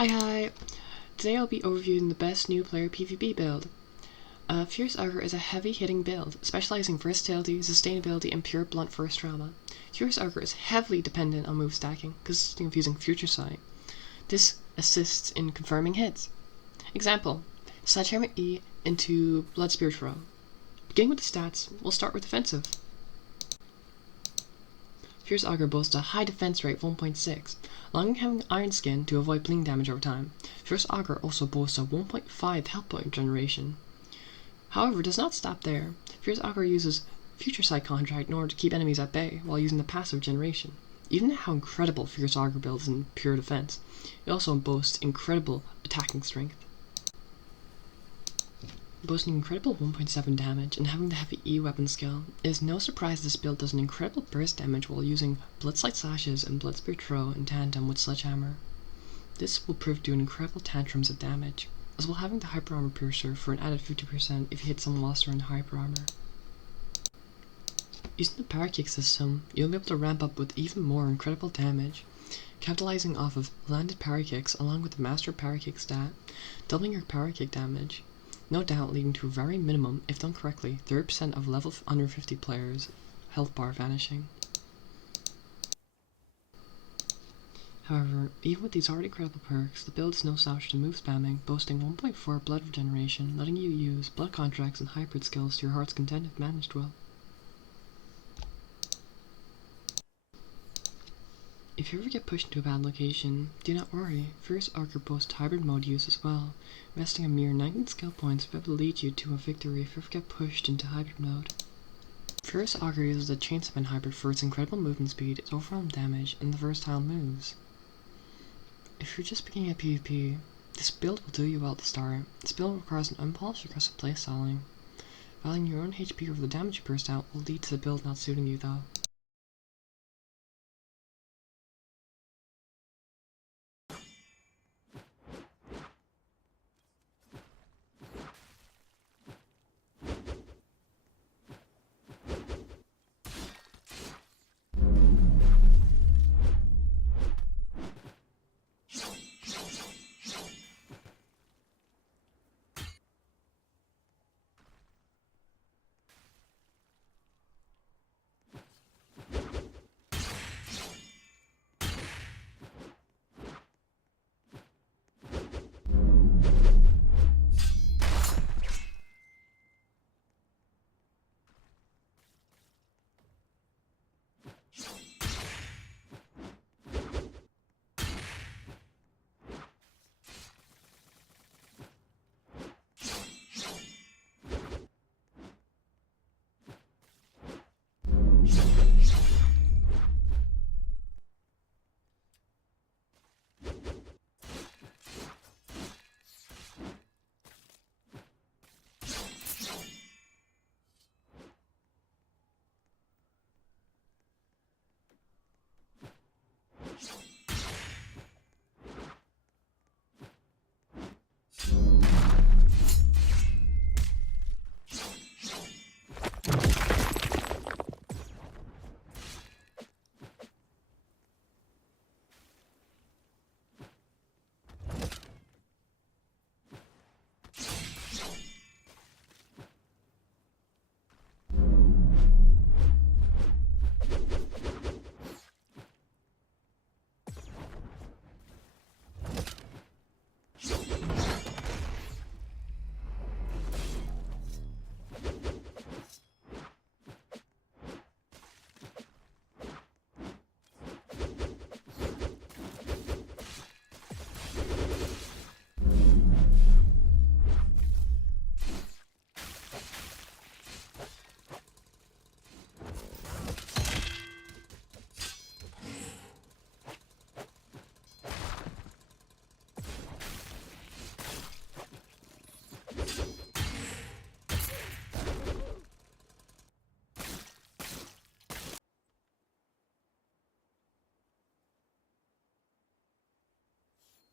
Hi! Today I'll be overviewing the best new player PvP build. Fierce Ichor is a heavy-hitting build, specializing in versatility, sustainability, and pure blunt force trauma. Fierce Ichor is heavily dependent on move stacking, consisting of using Future Sight. This assists in confirming hits. Example: Sledgehammer E into Blood Spirit Throw. Beginning with the stats, we'll start with defensive. Fierce Ichor boasts a high defense rate of 1.6, allowing having Iron Skin to avoid bleeding damage over time. Fierce Ichor also boasts a 1.5 health point generation. However, it does not stop there. Fierce Ichor uses Future Sight Contract in order to keep enemies at bay while using the passive generation. Even how incredible Fierce Ichor builds in pure defense, it also boasts incredible attacking strength. Boasting incredible 1.7 damage and having the heavy E weapon skill, it is no surprise this build does an incredible burst damage while using Bloodsight Slashes and Blood Spirit Throw in tandem with Sledgehammer. This will prove to do an incredible tantrums of damage, as well having the hyperarmor piercer for an added 50% if you hit someone whilst they're in hyperarmor. Using the Parry kick system, you'll be able to ramp up with even more incredible damage, capitalizing off of landed parry kicks along with the master parry kick stat, doubling your parry kick damage. No doubt leading to a very minimum, if done correctly, 30% of level under 50 players' health bar vanishing. However, even with these already credible perks, the build is no slouch to move spamming, boasting 1.4 blood regeneration, letting you use blood contracts and hybrid skills to your heart's content if managed well. If you ever get pushed into a bad location, do not worry, Fierce Ichor boasts hybrid mode use as well, investing a mere 19 skill points to be able to lead you to a victory if you ever get pushed into hybrid mode. Fierce Ichor uses the Chainsaw hybrid for its incredible movement speed, its overall damage, and the versatile moves. If you're just beginning at PvP, this build will do you well to start. This build requires an unpolished aggressive playstyling. Valuing your own HP over the damage you burst out will lead to the build not suiting you though.